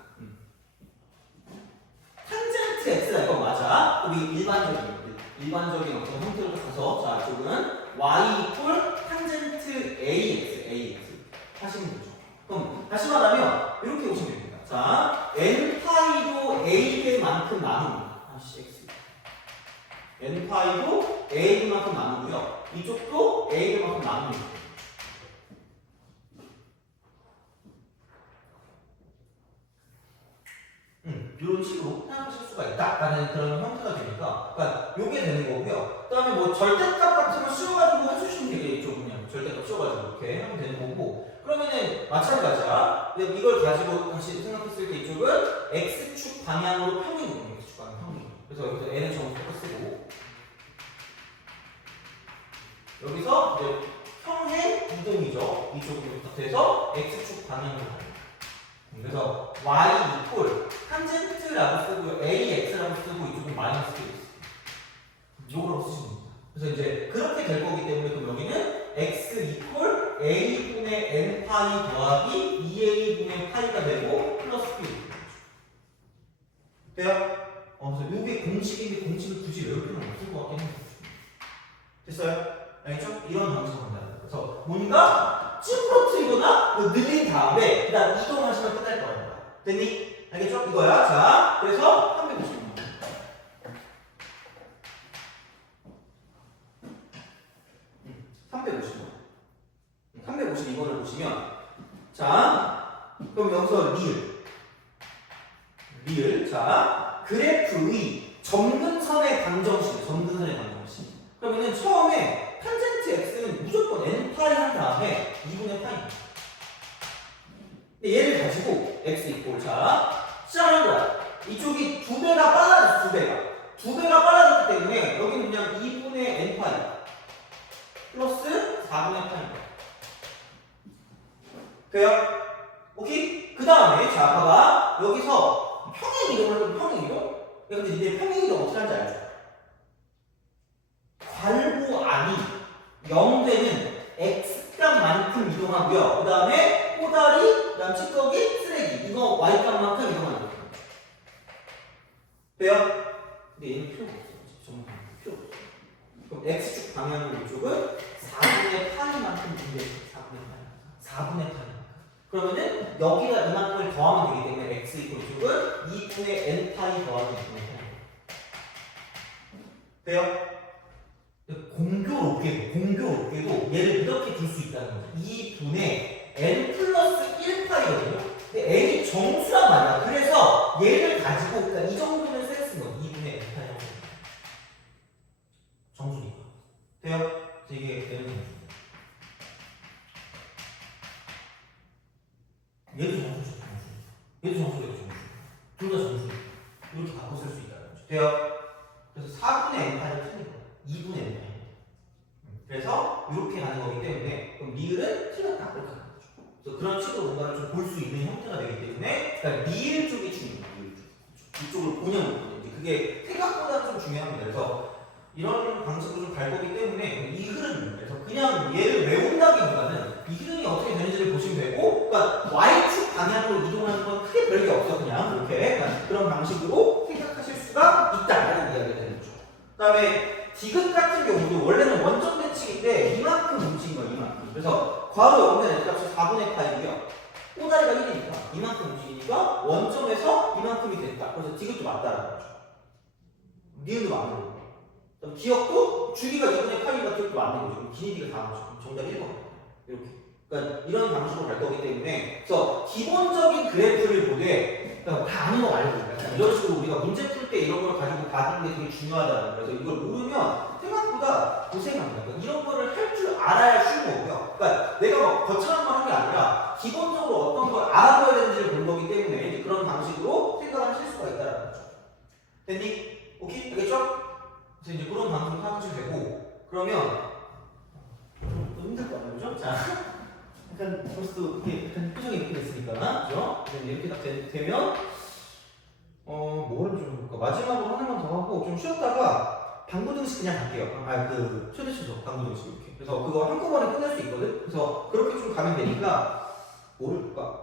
탄젠트 x가 이거 맞아. 우리 일반적인 어떤 형태로 가서, 자, 이쪽은 y 이퀄 탄젠트 ax 하시면 되죠. 그럼 다시 말하면 이렇게 보시면 됩니다. 자, n파이도 a배만큼 나눕니다. x n파이도 a배만큼 나누고요. 이쪽도 a배만큼 나눕니다. 이런 식으로 사용하실 수가 있다라는 그런 형태가 되니까, 그러니까 요게 되는 거고요. 그다음에 뭐 절대값 같은 거 씌워가지고 해주시면 되겠죠. 그냥 절대값 씌워가지고 이렇게 하면 되는 거고. 그러면은 마찬가지야. 이걸 가지고 다시 생각했을 때 이쪽은 x축 방향으로 평행이동, x축 방향 평행. 그래서 여기서 n은 전부 똑같이 쓰고, 여기서 이제 평행 이동이죠. 이쪽으로 돼서 x축 방향으로 가요. 그래서 y 이퀄 탄젠트라고 쓰고요, ax라고 쓰고 이쪽은 마이너스 되어 있어요. 요걸 없으시면 됩니다. 그래서 이제 그렇게 될 거기 때문에 그럼 여기는 x 이퀄 a분의 n 파이 더하기 2a분의 파이가 되고 플러스 b 돼요? 그래서 요게 공식인데 공식을 굳이 외울 필요는 없을 것 같긴 해요. 됐어요? 알겠죠? 이런 방식으로 한다는 거예요. 그래서 뭔가 찌푸러뜨리거나 늘린 다음에 그 다음 이동하시면 끝날 거예요. 됐니? 알겠죠? 이거야. 자, 그래서 350번. 352번을 보시면 자, 그럼 여기서 리을 자, 그래프의 점근선의 방정식 그러면은 처음에 탄젠트 x는 무조건 n파이 한 다음에 2분의 파이입니다. 근데 얘를 가지고 x 이꼴 자, 시작하는 거야. 이쪽이 2배가 빨라졌어. 2배가 빨라졌기 때문에 여기는 그냥 2분의 n파이 플러스 4분의 파이입니다. 돼요? 오케이? 그 다음에 자 봐봐 여기서 평행 이동을 하면 평행 이동? 근데 니네 평행 이동 어떻게 하는지 알죠? 괄호 안이 0되는 x값만큼 이동하고요. 그 다음에 꼬다리, 그 다음 찌꺼기, 쓰레기 이거 y값만큼 이동하는 거예요. 돼요? 근데 얘는 필요가 없어. 정말 필요 없어. 그럼 x축 방향으로 이쪽은 4분의 파이만큼 분배해요. 4분의 파이. 그러면은 여기가 이만큼을 더하면 되기 때문에 x 이쪽은 2분의 n 파이 더하기 2분의 파이. 돼요? 공교롭게도 얘를 이렇게 둘 수 있다는 거죠. 2분의 n 플러스 1파이거든요. 근데 n이 정수란 말이야. 그래서 얘를 가지고 그러니까 이 정도는 센스인 거예요. 2분의 n 파이 정수니까. 돼요? 그래서 이게 n 정수. 얘도 정수죠. 얘도 정수. 둘 다 정수. 이렇게 바꿔 쓸 수 있다는 거죠. 돼요? 그래서 4분의 n 파이를 틀린 거예요. 2분의 n 파이. 그래서 이렇게 가는 거기 때문에 그럼 리을은 틀렸다 이렇게 가는 거죠. 그래서 그런 식으로 뭔가를 좀 볼 수 있는 형태가 되기 때문에 그러니까 리을 쪽이 중요해요. 리을 쪽. 이쪽으로 본연은 그게 생각보다 좀 중요합니다. 그래서 이런 방식으로 좀 갈 거기 때문에 이 흐름 그래서 그냥 얘를 외운다기보다는 이 흐름이 어떻게 되는지를 보시면 되고 그러니까 y축 방향으로 이동하는 건 크게 별게 없어 그냥 이렇게 그러니까 그런 방식으로 생각하실 수가 있다라는 이야기가 되는 거죠. 그다음에 디귿 같은 경우도 원래는 원점 대칭인데 이만큼 움직인 거예요. 이만큼. 그래서 괄호 0의 n값이 4분의 파이고요. 꼬다리가 1이니까 이만큼 움직이니까 원점에서 이만큼이 됐다. 그래서 디귿도 맞다라는 거죠. 니은도 맞는 거고. 그럼 기억도 주기가 2분의 파이가 기억도 맞는 거죠. 기니디가 다음 거죠. 정답 1번. 이렇게. 그러니까 이런 방식으로 갈 거기 때문에 그래서 기본적인 그래프를 보되 그러니까 다 아는 거 말고 이런 식으로 우리가 문제 풀 때 이런 걸 가지고 받는 게 되게 중요하다는 거예요. 그래서 이걸 모르면 생각보다 고생합니다. 그러니까 이런 거를 할 줄 알아야 쉬운 거고요. 그러니까 내가 막 거창한 걸 한 게 아니라 기본적으로 어떤 걸 알아둬야 되는지를 본 거기 때문에 이제 그런 방식으로 생각을 하실 수가 있다는 거죠. 됐니? 오케이? 알겠죠? 그래서 이제 그런 방식으로 생각하시면 되고 그러면 좀 힘들 거 아니에요? 그죠? 자, 약간 벌써 이렇게 약간 표정이 이렇게 됐으니까 그죠? 이렇게 딱 되면 뭐를 좀 해볼까? 마지막으로 하나만 더 하고 좀 쉬었다가 방구등식 그냥 갈게요. 그 최대치죠. 방구등식 이렇게. 그래서 그거 한꺼번에 끝낼 수 있거든. 그래서 그렇게 좀 가면 되니까 뭐를 볼까?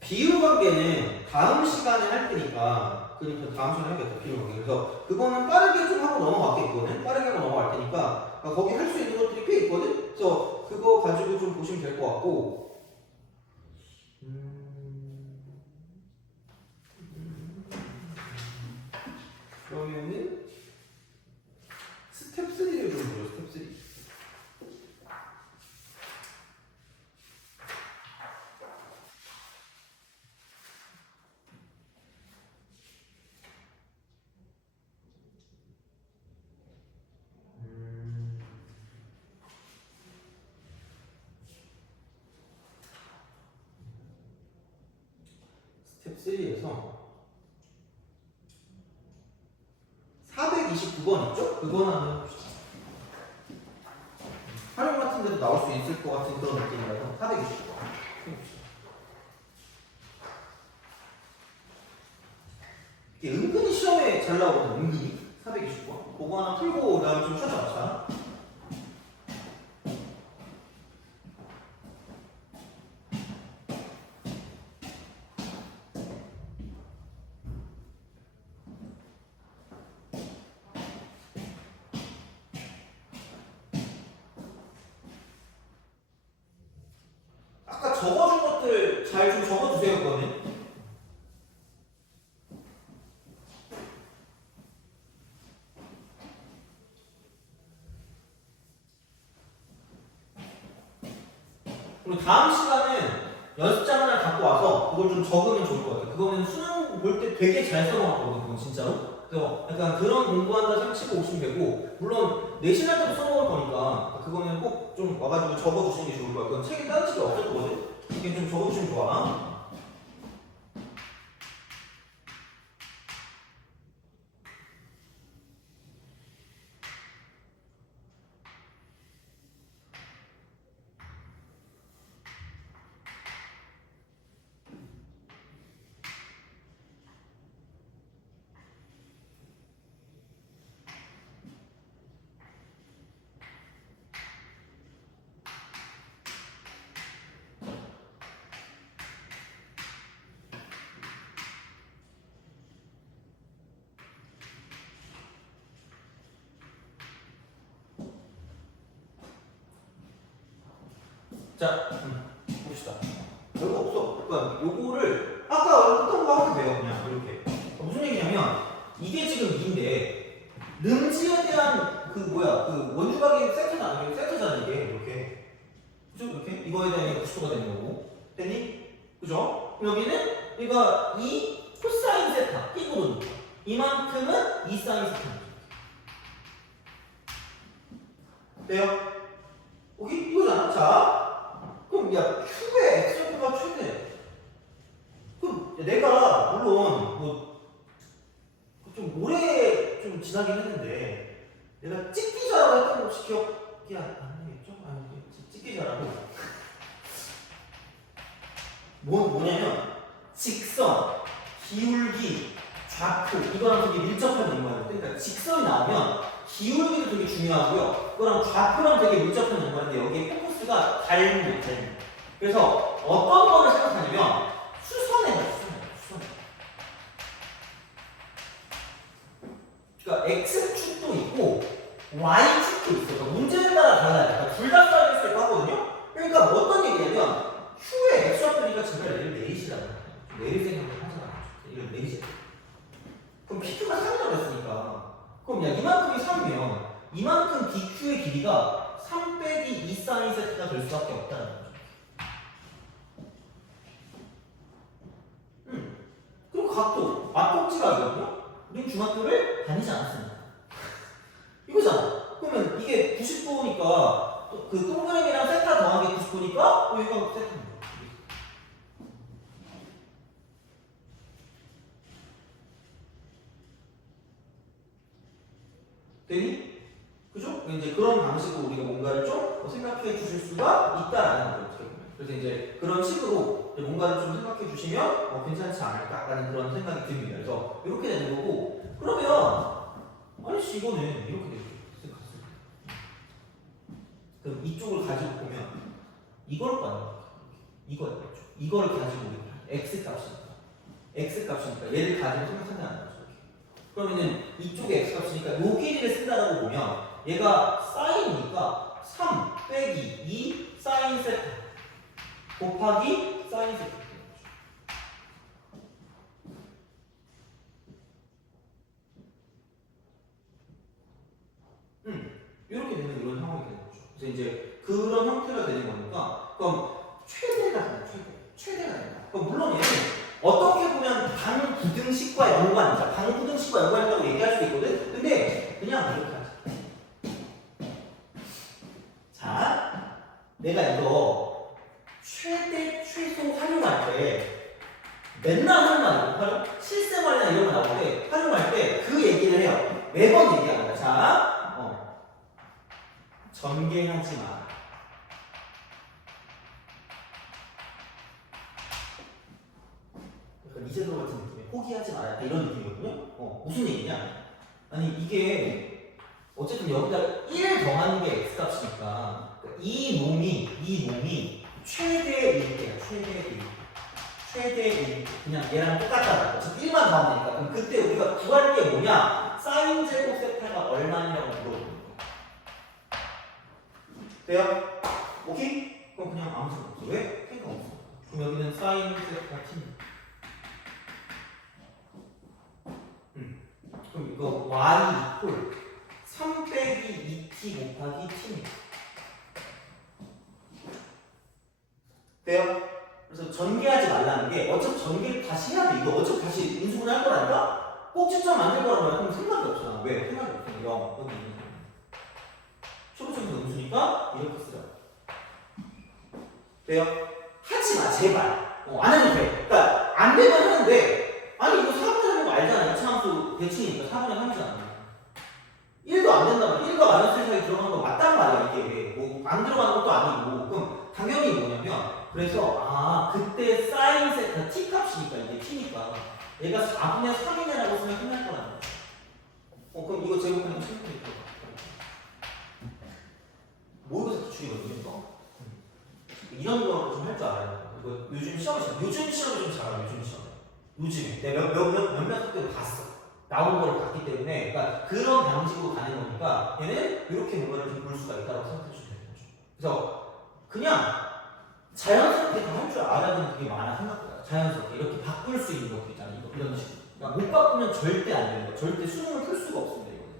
비율 관계는 다음 시간에 할 테니까 그러니까 다음 시간에 하겠다 비율 관계. 그래서 그거는 빠르게 좀 하고 넘어갈게. 이거는 빠르게 하고 넘어갈 테니까 거기 할 수 있는 것들이 꽤 있거든. 그래서 그거 가지고 좀 보시면 될 것 같고. 그러면은 스텝 3를 좀 보죠. 스텝 3. 스텝 3에서 429번 있죠? 그거는 한번 해봅시다. 활용 같은 데도 나올 수 있을 것 같은 그런 느낌이라서 429번 해봅시다. 이게 은근히 시험에 잘 나오거든. 은근히 420번. 그거 하나 풀고 그다음에 좀 쉬었다 갑시다. 아까 적어준 것들 잘 좀 적어주세요, 그거는. 그리고 다음 시간은 연습장 하나 갖고 와서 그걸 좀 적으면 좋을 것 같아요. 그거는 수능 볼 때 되게 잘 써먹었거든요, 그건 진짜로. 그래서 약간 그런 공부한다 생각하시고 오시면 되고, 물론 내신할 때도 써먹을 거니까 그거는 꼭 좀 와가지고 적어주시는 게 좋을 것 같아요. 그건 책에 다른 식이 없을 거거든? 이게 좀 적어주시면 좋아. 자, 봅시다. 별거 없어. 그러니까 요거를 아까 했던 거 하면 돼요. 그냥 이렇게. 무슨 얘기냐면 이게 지금 2인데 능지에 대한 그 뭐야 그 원주각의 세트잖아 이게 이렇게. 그죠? 이렇게 이거에 대한 90도가 되는 거고. 됐니? 그죠? 여기는 얘가 2 코사인 세타 이거거든요. 이만큼은 2 사인 세타. 돼요? 오케이? 이거잖아. 자. 그럼 야 Q의 X좌표가 최대. 그럼 내가 물론 뭐 좀 오래 좀 지나긴 했는데 내가 찍기자라고 했던 거 혹시 기억이 안 나겠죠? 아니 찍기자라고 뭐냐면 직선, 기울기, 좌표 이거랑 되게 밀접한 연관이에요. 그러니까 직선이 나오면 기울기도 되게 중요하고요. 그거랑 좌표랑 되게 밀접한 연관인데 여기에 포커스가 닮은. 그래서 어떤 거를 생각하냐면 수선해요. 그러니까 X축도 있고 Y축도 있어요. 그러니까 문제에 따라 달라요. 그러니까 둘 다 써야 될 수 있거든요. 그러니까 뭐 어떤 얘기냐면 Q의 X좌표니까 제발 얘를 내리시라고 해요. 내릴 생각을 하지 않아요. 이걸 내리세요. 그럼 PQ가 3이라고 했으니까 그럼 야 이만큼이 3이면 이만큼 DQ의 길이가 3 빼기 2 사인 세트가 될 수밖에 없다는 거죠. 그리고 각도 맞꼭지각이거든요. 우린 중학교를 다니지 않았습니다. 이거잖아. 그러면 이게 90도니까 그 동그라미랑 세타 더한 게 90도니까 여기가 세타입니다. 되니? 그죠? 이제 그런 방식으로 우리가 뭔가를 좀 생각해 주실 수가 있다라는 거죠. 그래서 이제 그런 식으로 이제 뭔가를 좀 생각해 주시면 괜찮지 않을까라는 그런 생각이 듭니다. 그래서 이렇게 되는 거고, 그러면 아니씨 이거는 이렇게 되죠. 그럼 이쪽을 가지고 보면 이걸 거 아니에요? 이거였죠. 이거를 가지고 우리가 x 값이니까 얘를 가지고 생각한다는 거죠. 그러면은 이쪽에 x 값이니까 요 길이를 쓴다라고 보면 얘가 사인이니까 3 빼기 2 사인 세타 곱하기 사인 세타. 이렇게 되는 이런 상황이 되는 거죠. 그래서 이제 그런 형태가 되는 거니까 그럼 최대가 된다. 최대가 된다. 그럼 물론 얘는 어떻게 보면 방부등식과 연관이다. 방부등식과 연관이라고 얘기할 수 있거든. 근데 그냥 이렇게 하자. 자, 내가 이거 최대 최소 활용할 때 맨날 하는 말이고 활용? 실생활이나 이런 거 나올 때 활용할 때 그 얘기를 해요. 매번 얘기합니다. 자, 전개하지 마. 약간 이재도 같은 느낌의 포기. 포기하지 말아야 돼. 이런 느낌이거든요. 무슨 얘기냐? 아니 이게 어쨌든 여기다 1 더하는 게 x값이니까 이 놈이 최대일 때야. 최대일 그냥 얘랑 똑같다. 즉 1만 더하면 되니까. 그럼 그때 우리가 구할 게 뭐냐? 사인 제곱 세타가 얼마냐고 물어보는 거야. 돼요? 오케이? 그럼 그냥 아무 생각 없어. 왜? 생각 없어. 그럼 여기는 사인 세타 t. 그럼 이거 y 이퀄 3 빼기 2t 곱하기 t입니다. 돼요? 그래서 전개하지 말라는 게 어차피 전개를 다시 해야 돼. 이거 어차피 다시 인수분 할 거라니까? 꼭 직접 만들 거라면 그럼 생각이 없잖아. 왜? 생각이 없어. 0 여기 있는 거. 초록색에서 음수니까 이렇게 쓰라. 돼요? 하지 마 제발. 안 해도 돼. 그러니까 안 되면 하는데 아니 이거 4분의 3인 거 알잖아. 이차함수 대칭이니까 4분의 3이잖아. 1도 안 된다면 1과 마이너스 1 사이 들어가는 거 맞단 말이야. 이게 뭐 안 들어가는 것도 아니고. 그럼 당연히 뭐냐면 그래서 그때 사인 세타 t 값이니까 이게 t니까 얘가 4분의 3이냐라고 쓰면 끝날 거라는 거야. 그럼 이거 제곱하면 친구니까 모의고사 기출이거든요. 이거. 이런 거 좀 할 줄 알아야 돼. 이거 요즘 시험에 좀 잘하요. 요즘에 내가 몇몇 학교를 봤어. 나온 걸 봤기 때문에 그러니까 그런 방식으로 가는 거니까 얘는 이렇게 뭔가를 좀 볼 수가 있다고 생각해 주시면 되는 거죠. 그래서 그냥 자연스럽게 다 할 줄 알아야 되는 게 많아. 생각보다 자연스럽게 이렇게 바꿀 수 있는 것도 있잖아. 이런 식으로. 그러니까 못 바꾸면 절대 안 되는 거야. 절대 수능을 풀 수가 없습니다. 이거는.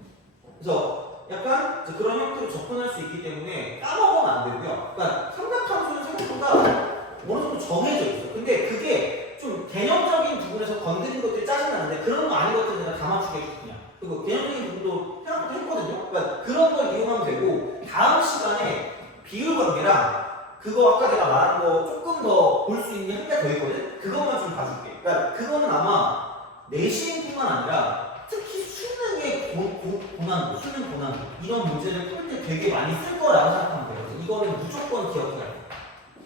그래서 약간 그런 형태로 접근할 수 있기 때문에 까먹으면 안 되고요. 그러니까 삼각함수는 생각보다 어느 정도 정해져 있어. 근데 그게 좀 개념적인 부분에서 건드린 것들이 짜증나는데 그런 거 아닌 것들은 내가 다 맞추게 해줄게 그냥. 그리고 개념적인 부분도 생각보다 했거든요. 그러니까 그런 걸 이용하면 되고 다음 시간에 비율 관계랑 그거 아까 내가 말한 거 조금 더 볼 수 있는 한 개 더 있거든? 그것만 좀 봐줄게. 그러니까 그거는 아마 내신뿐만 아니라 특히 수능의 고난도, 수능 고난도 이런 문제를 풀 때 되게 많이 쓸 거라고 생각하면 돼요. 그래서 이거는 무조건 기억해야 돼요.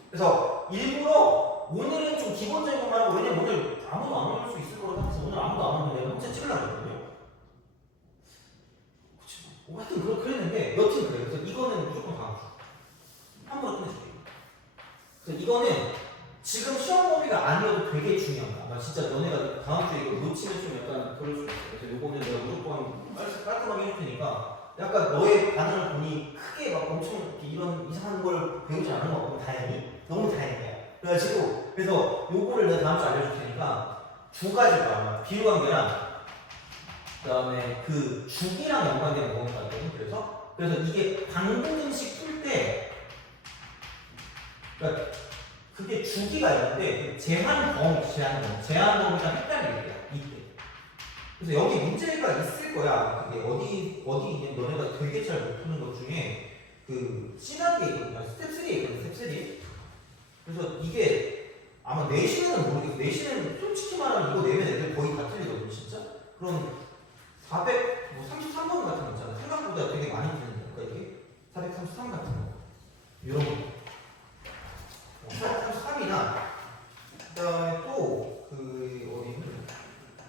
그래서 일부러 오늘은 좀 기본적인 것만 하고 왜냐면 오늘 아무도 안 올 수 있을 거라고 생각해서 오늘 아무도 안 오면 내가 혼자 찍으려고 했거든요. 하여튼 그랬는데 여튼 그래요. 그래서 이거는 무조건 다음 주 한 번에 끝내줄게요. 그래서 이거는 지금 시험 범위가 아니어도 되게 중요한 거야. 진짜 너네가 다음 주에 이거 놓치면 좀 약간 그럴 수 있어. 그래서 요거는 내가 무조건 깔끔하게 해줄 테니까 약간 너의 반응을 보니 크게 막 엄청 이런 이상한 걸 배우지 않은 거 같고 다행히 너무 다행이야. 그래가지고 그래서 요거를 내가 다음 주에 알려줄 테니까 두 가지가 비율 관계랑 그다음에 그 주기랑 연관된 무언가 있거든. 그래서 이게 방정식 풀 때 그러니까 그게 주기가 있는데 제한 범위랑 헷갈리게 이때. 그래서 여기 문제가 있을 거야. 그게 어디 있냐 너네가 되게 잘 못 푸는 것 중에 그 C단계 있거든요. 스텝 3에 있거든요. 스텝 3. 그래서 이게 아마 내신에는 모르겠어. 내신에는 솔직히 말하면 이거 내면 애들 거의 다 틀리거든요. 진짜. 그럼 433번 같은 거 있잖아. 생각보다 되게 많이 틀리는 거니까 이게 433 같은 거. 이런 거. 433이나 그다음에 또 어디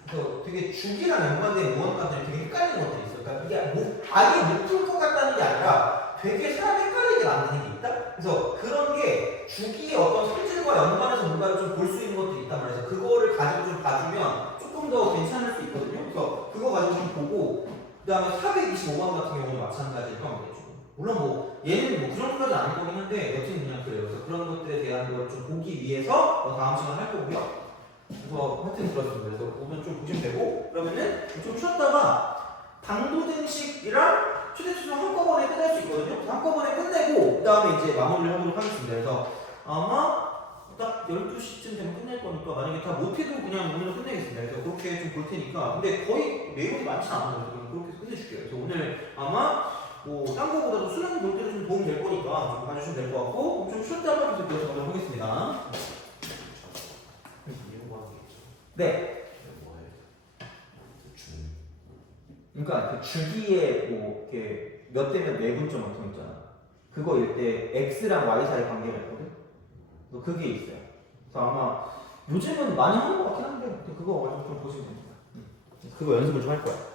그래서 되게 주기랑 연관된 무언가들이 되게 헷갈리는 것들이 있어요. 그러니까 이게 아예 못 풀 것 같다는 게 아니라 되게 사람 헷갈리게 만드는 게 있다. 그래서 그런 게 주기의 어떤 성질과 연관해서 뭔가를 좀 볼 수 있는 것들이 있단 말이에요. 그거를 가지고 좀 봐주면 조금 더 괜찮을 수 있거든요. 그래서 그거 가지고 좀 보고 그다음에 425번 같은 경우는 마찬가지일 겁니다. 물론 뭐 얘는 뭐 그런 것까지 아닐 거긴 한데 여튼 그냥 그래요. 그래서 그런 것들에 대한 걸 좀 보기 위해서 다음 시간 할 거고요. 그래서 하여튼 그렇습니다. 그래서 보면 좀 보시면 되고 그러면은 좀 쉬었다가 방도등식이랑 최대치수 한꺼번에 끝낼 수 있거든요. 그래서 한꺼번에 끝내고 그 다음에 이제 마무리를 하도록 하겠습니다. 그래서 아마 딱 12시쯤 되면 끝낼 거니까 만약에 다 못해도 그냥 오늘 끝내겠습니다. 그래서 그렇게 좀 볼 테니까 근데 거의 내용이 많지 않아요. 그렇게 끝내줄게요. 그래서 오늘 아마 딴 거보다도 수능 볼 때도 좀 도움이 될 거니까 좀 봐주시면 될 것 같고 좀 쉬었다가 계속 이어서 보겠습니다. 네. 그러니까 그 주기에 뭐 이렇게 몇 대면 내분점 같은 거 있잖아. 그거일 때 x랑 y 사이 관계가 있거든. 그게 있어요. 그래서 아마 요즘은 많이 하는 것 같긴 한데 그거 가지고 좀 보시면 됩니다. 그거 연습을 좀 할 거야.